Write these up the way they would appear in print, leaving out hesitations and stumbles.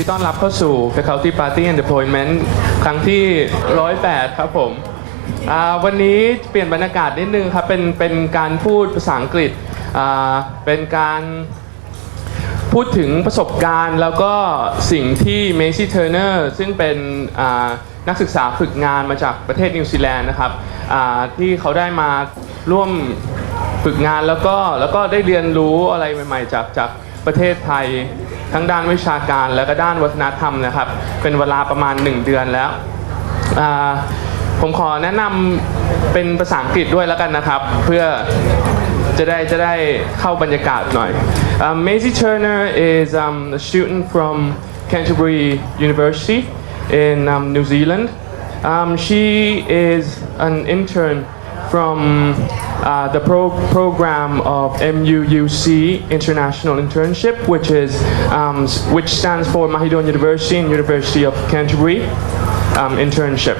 ดีต้อนรับเข้าสู่ Faculty Party and Deployment ครั้งที่108ครับผมวันนี้เปลี่ยนบรรยากาศนิดนึงครับเป็นการพูดภาษาอังกฤษเป็นการพูดถึงประสบการณ์แล้วก็สิ่งที่ Maysie Turner ซึ่งเป็นนักศึกษาฝึกงานมาจากประเทศนิวซีแลนด์นะครับที่เขาได้มาร่วมฝึกงานแล้วก็ได้เรียนรู้อะไรใหม่ๆจากประเทศไทยทั้งด้านวิชาการและก็ด้านวัฒนธรรมนะครับเป็นเวลาประมาณ1 เดือนแล้วผมขอแนะนำเป็นภาษาอังกฤษด้วยแล้วกันนะครับเพื่อจะได้เข้าบรรยากาศหน่อย Maysie Turner is a student from Canterbury University in New Zealand. She is an intern from the program of MUUC International Internship, which stands for Mahidol University and University of Canterbury Internship.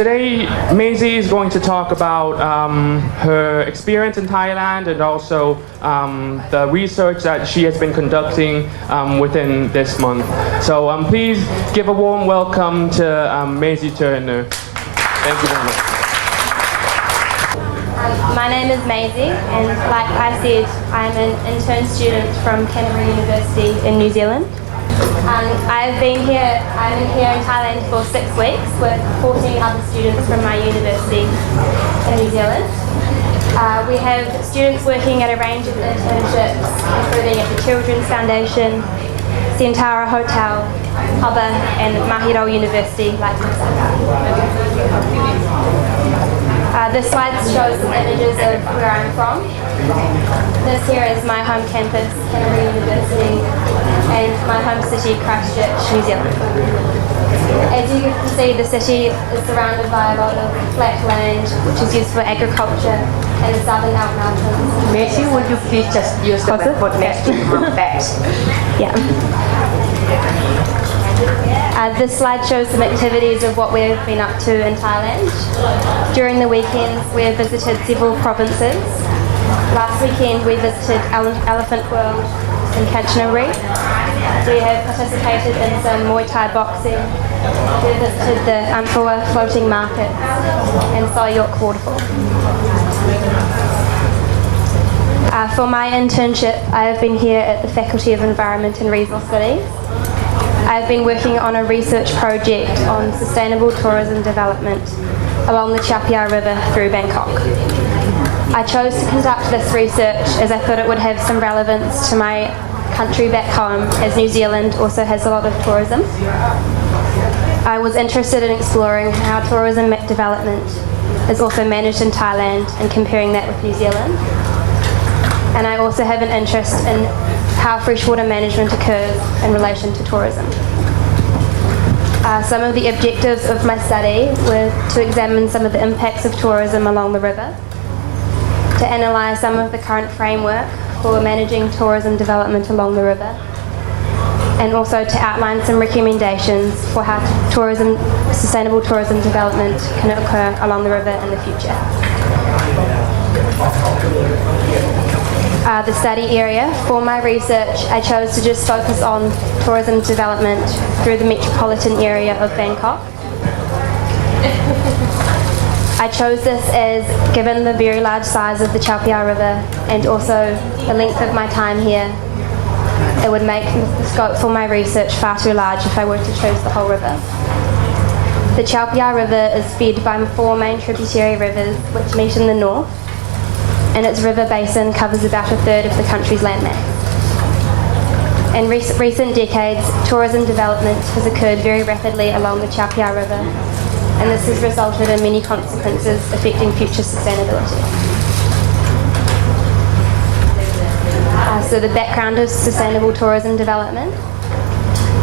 Today, Maisie is going to talk about her experience in Thailand and also the research that she has been conducting within this month. So please give a warm welcome to Maysie Turner. Thank you very much. My name is Maisie, and like I said, I'm an intern student from Canterbury University in New Zealand. I'm here in Thailand for 6 weeks with 14 other students from my university in New Zealand. We have students working at a range of internships, including at the Children's Foundation, Centaura Hotel, Hubba, and Mahidol University, like this slide shows some images of where I'm from. This here is my home campus, Canterbury University, and my home city, Christchurch, New Zealand. As you can see, the city is surrounded by a lot of flat land, which is used for agriculture in the southern Alp Mountains. Maisie, would you please just use the method next to your bags? Yeah. This slide shows some activities of what we've been up to in Thailand. During the weekends, we have visited several provinces. Last weekend, we visited Elephant World in Canterbury. We have participated in some Muay Thai boxing. We visited the Amphoa floating market and saw York waterfall. For my internship, I have been here at the Faculty of Environment and Resource Studies. I've been working on a research project on sustainable tourism development along the Chao Phraya River through Bangkok. I chose to conduct this research as I thought it would have some relevance to my country back home, as New Zealand also has a lot of tourism. I was interested in exploring how tourism development is also managed in Thailand and comparing that with New Zealand. And I also have an interest in how freshwater management occurs in relation to tourism. Some of the objectives of my study were to examine some of the impacts of tourism along the river, to analyse some of the current framework for managing tourism development along the river, and also to outline some recommendations for how sustainable tourism development can occur along the river in the future. The study area. For my research, I chose to just focus on tourism development through the metropolitan area of Bangkok. I chose this as, given the very large size of the Chao Phraya River and also the length of my time here, it would make the scope for my research far too large if I were to choose the whole river. The Chao Phraya River is fed by 4 main tributary rivers which meet in the north, and its river basin covers about 1/3 of the country's landmass. In recent decades, tourism development has occurred very rapidly along the Chao Phraya River, and this has resulted in many consequences affecting future sustainability. So the background of sustainable tourism development.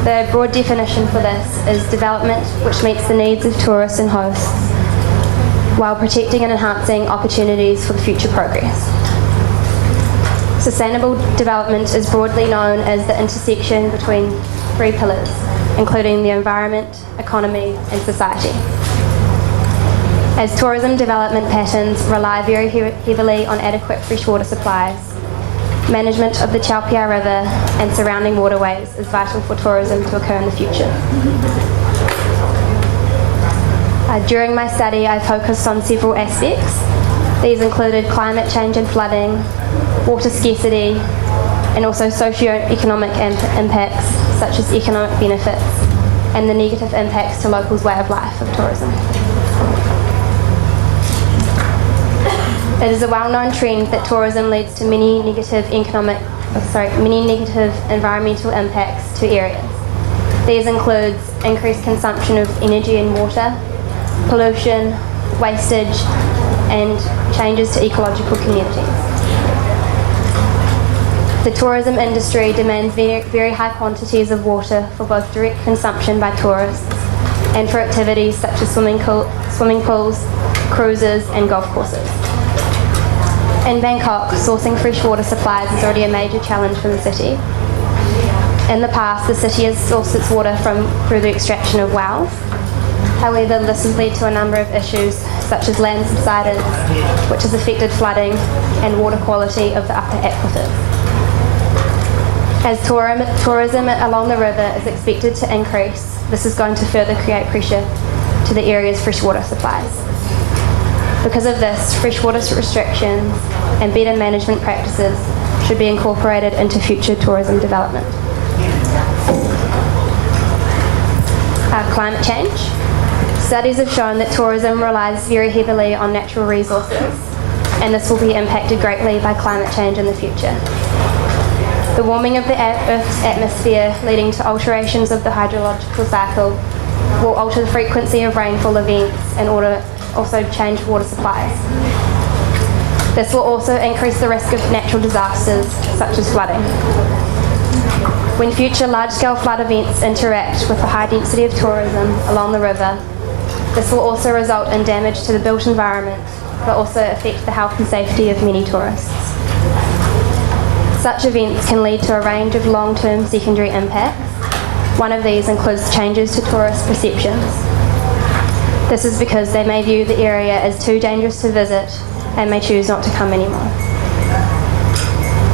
The broad definition for this is development which meets the needs of tourists and hosts, while protecting and enhancing opportunities for future progress. Sustainable development is broadly known as the intersection between 3 pillars, including the environment, economy, and society. As tourism development patterns rely very heavily on adequate freshwater supplies, management of the Chao Phraya River and surrounding waterways is vital for tourism to occur in the future. During my study, I focused on several aspects. These included climate change and flooding, water scarcity, and also socio-economic impacts such as economic benefits and the negative impacts to locals' way of life of tourism. It is a well-known trend that tourism leads to many negative environmental impacts to areas. These include increased consumption of energy and water, pollution, wastage, and changes to ecological communities. The tourism industry demands very high quantities of water for both direct consumption by tourists and for activities such as swimming pools, cruises, and golf courses. In Bangkok, sourcing freshwater supplies is already a major challenge for the city. In the past, the city has sourced its water through the extraction of wells. However, this has led to a number of issues such as land subsidence, which has affected flooding and water quality of the upper aquifers. As tourism along the river is expected to increase, this is going to further create pressure to the area's freshwater supplies. Because of this, freshwater restrictions and better management practices should be incorporated into future tourism development. Climate change. Studies have shown that tourism relies very heavily on natural resources, and this will be impacted greatly by climate change in the future. The warming of the Earth's atmosphere, leading to alterations of the hydrological cycle, will alter the frequency of rainfall events and also change water supplies. This will also increase the risk of natural disasters such as flooding. When future large-scale flood events interact with a high density of tourism along the river, this will also result in damage to the built environment, but also affect the health and safety of many tourists. Such events can lead to a range of long-term secondary impacts. One of these includes changes to tourist perceptions. This is because they may view the area as too dangerous to visit and may choose not to come anymore.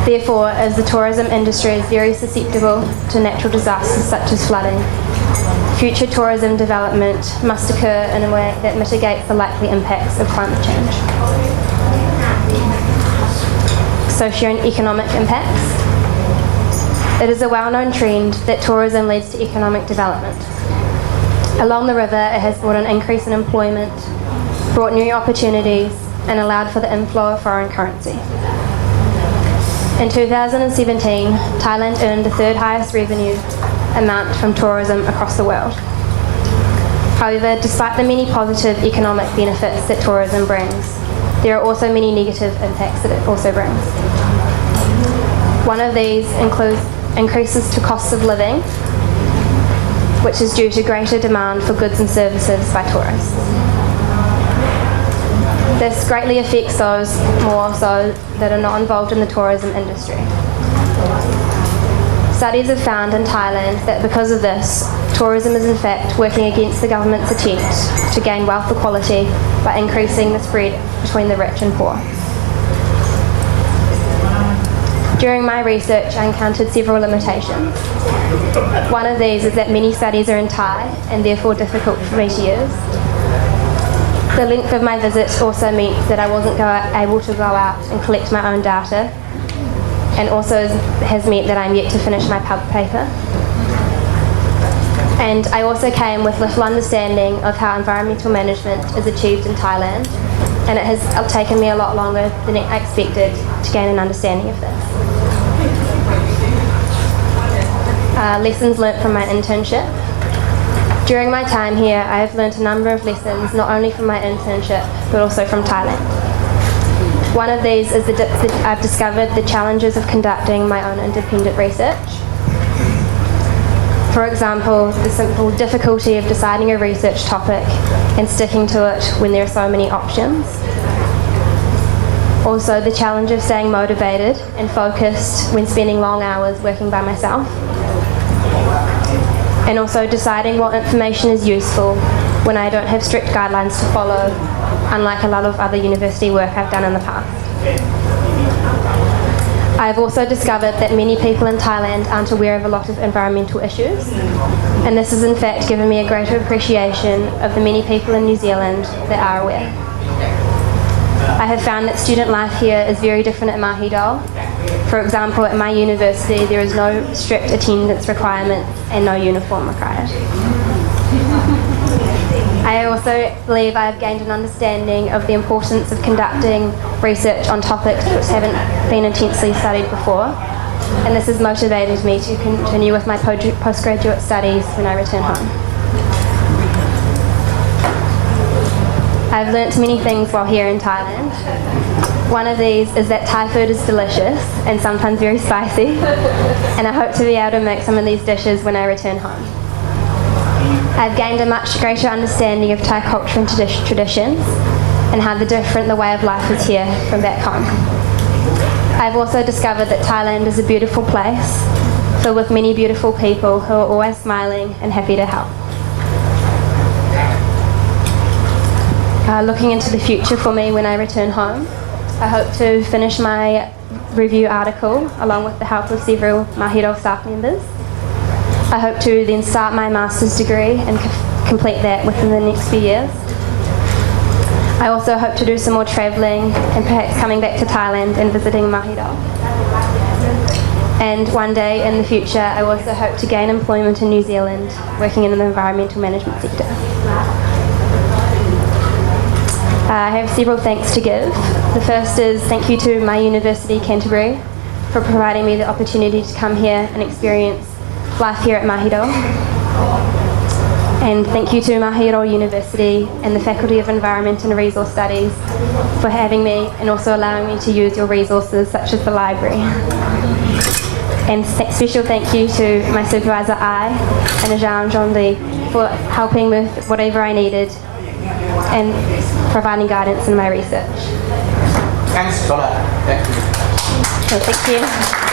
Therefore, as the tourism industry is very susceptible to natural disasters such as flooding, future tourism development must occur in a way that mitigates the likely impacts of climate change. Socio-economic impacts. It is a well-known trend that tourism leads to economic development. Along the river, it has brought an increase in employment, brought new opportunities, and allowed for the inflow of foreign currency. In 2017, Thailand earned the third highest revenue amount from tourism across the world. However, despite the many positive economic benefits that tourism brings, there are also many negative impacts that it also brings. One of these includes increases to costs of living, which is due to greater demand for goods and services by tourists. This greatly affects those more so that are not involved in the tourism industry. Studies have found in Thailand that because of this, tourism is in fact working against the government's attempt to gain wealth equality by increasing the spread between the rich and poor. During my research, I encountered several limitations. One of these is that many studies are in Thai and therefore difficult for me to use. The length of my visits also meant that I wasn't able to go out and collect my own data, and also has meant that I'm yet to finish my pub paper. And I also came with little understanding of how environmental management is achieved in Thailand, and it has taken me a lot longer than I expected to gain an understanding of this. Lessons learnt from my internship. During my time here, I have learnt a number of lessons, not only from my internship, but also from Thailand. One of these is that I've discovered the challenges of conducting my own independent research. For example, the simple difficulty of deciding a research topic and sticking to it when there are so many options. Also, the challenge of staying motivated and focused when spending long hours working by myself. And also deciding what information is useful when I don't have strict guidelines to follow, unlike a lot of other university work I've done in the past. I've also discovered that many people in Thailand aren't aware of a lot of environmental issues, and this has in fact given me a greater appreciation of the many people in New Zealand that are aware. I have found that student life here is very different at Mahidol. For example, at my university there is no strict attendance requirements and no uniform required. I also believe I have gained an understanding of the importance of conducting research on topics which haven't been intensely studied before, and this has motivated me to continue with my postgraduate studies when I return home. I've learnt many things while here in Thailand. One of these is that Thai food is delicious and sometimes very spicy, and I hope to be able to make some of these dishes when I return home. I've gained a much greater understanding of Thai culture and traditions and how different the way of life is here from back home. I've also discovered that Thailand is a beautiful place, filled with many beautiful people who are always smiling and happy to help. Looking into the future for me when I return home, I hope to finish my review article along with the help of several Mahidol staff members. I hope to then start my master's degree and complete that within the next few years. I also hope to do some more travelling and perhaps coming back to Thailand and visiting Mahidol. And one day in the future, I also hope to gain employment in New Zealand, working in the environmental management sector. I have several thanks to give. The first is thank you to my university, Canterbury, for providing me the opportunity to come here and experience life here at Mahidol. And thank you to Mahidol University and the Faculty of Environment and Resource Studies for having me and also allowing me to use your resources such as the library. And special thank you to my supervisor, I, and Ajahn John Lee for helping with whatever I needed and providing guidance in my research. Thanks, Scholar. Thank you. So thank you.